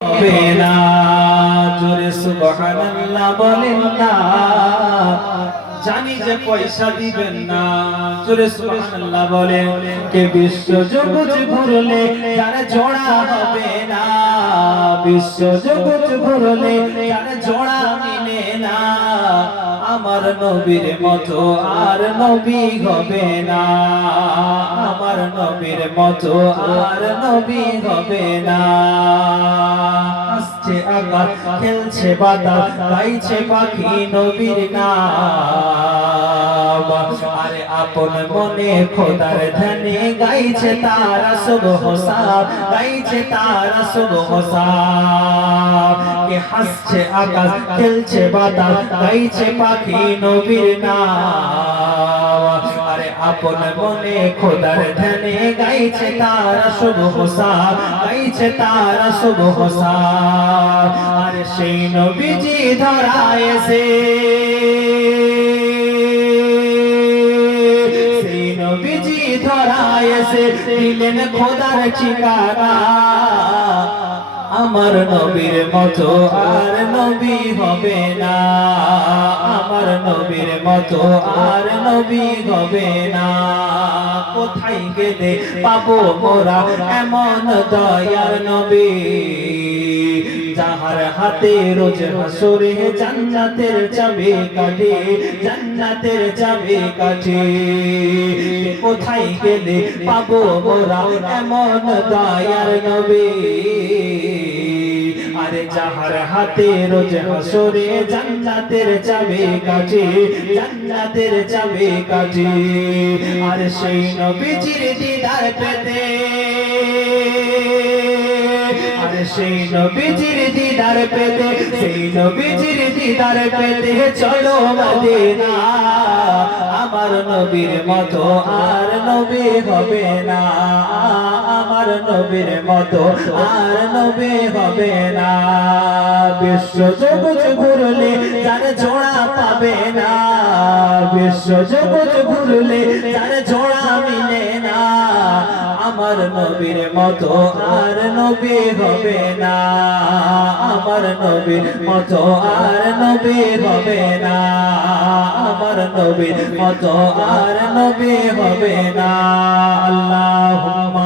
হবে না। জোরে সুবহানাল্লাহ বলেন না। জানি যে পয়সা দিবেন না। জোরে সুবহানাল্লাহ বলেন। কে বিশ্ব জগৎ ঘুরলে যার জোড়া হবে না, বিশ্ব জগৎ ঘুরলে যার জোড়া মিলে না, আমার নবীর মতো আর নবী হবে না, আমার নবীর মতো আর নবী হবে না। আসছে আকাশ, খেলছে বাতাস, গাইছে পাখি নবীর নাম। আরে আপন মনে খোদার ধ্যানে গাইছে তারা সুবহ সাব, গাইছে তারা সুবহ সাব। কে হাসছে আকাশ, খেলছে বাতাস, গাইছে পাখি নবীর নাম। আরে আপন মনে খোদার ধ্যানে গাইছে তারা সুবহ সাব, গাইছে তারা সুবহ সাব। আরে সেই নবীজি ধরায় এসে, সেই নবীজি ধরায় এসে দিলেন খোদার ঠিকানা। আমার নবীর মতো আর নবী হবে না, আমার নবীর মতো আর নবী হবে না। কোথায় গেলে পাবো মোরা এমন দয়ার নবী, যাহার হাতে রোজ হাসরে জান্নাতের চাবি কাঠি, জান্নাতের চাবি কাঠি। কোথায় গেলে পাবো মোরা এমন দয়ার নবী, আরে যাহার হাতে রোজ হাসরে জান্নাতের চাবি কাঠি, জান্নাতের চাবি কাঠি। আর সেই নবীজির দিদার পেতে, আর সেই নবীজির দিদার পেতে, সেই নবীজির দিদার পেতে চলো মদিনা। আমার নবীর মতো আর নবী হবে না, আমার নবীর মতো আর নবী হবে না। বিশ্ব জগৎ ঘুরলে যার জোড়া পাবে না, বিশ্ব জগৎ ঘুরলে যার জোড়া মিলে না, আমার নবীর মতো আর নবী হবে না, আমার নবীর মতো আর নবী হবে না, আমার নবীর মতো আর নবী হবে না। আল্লাহুম্মা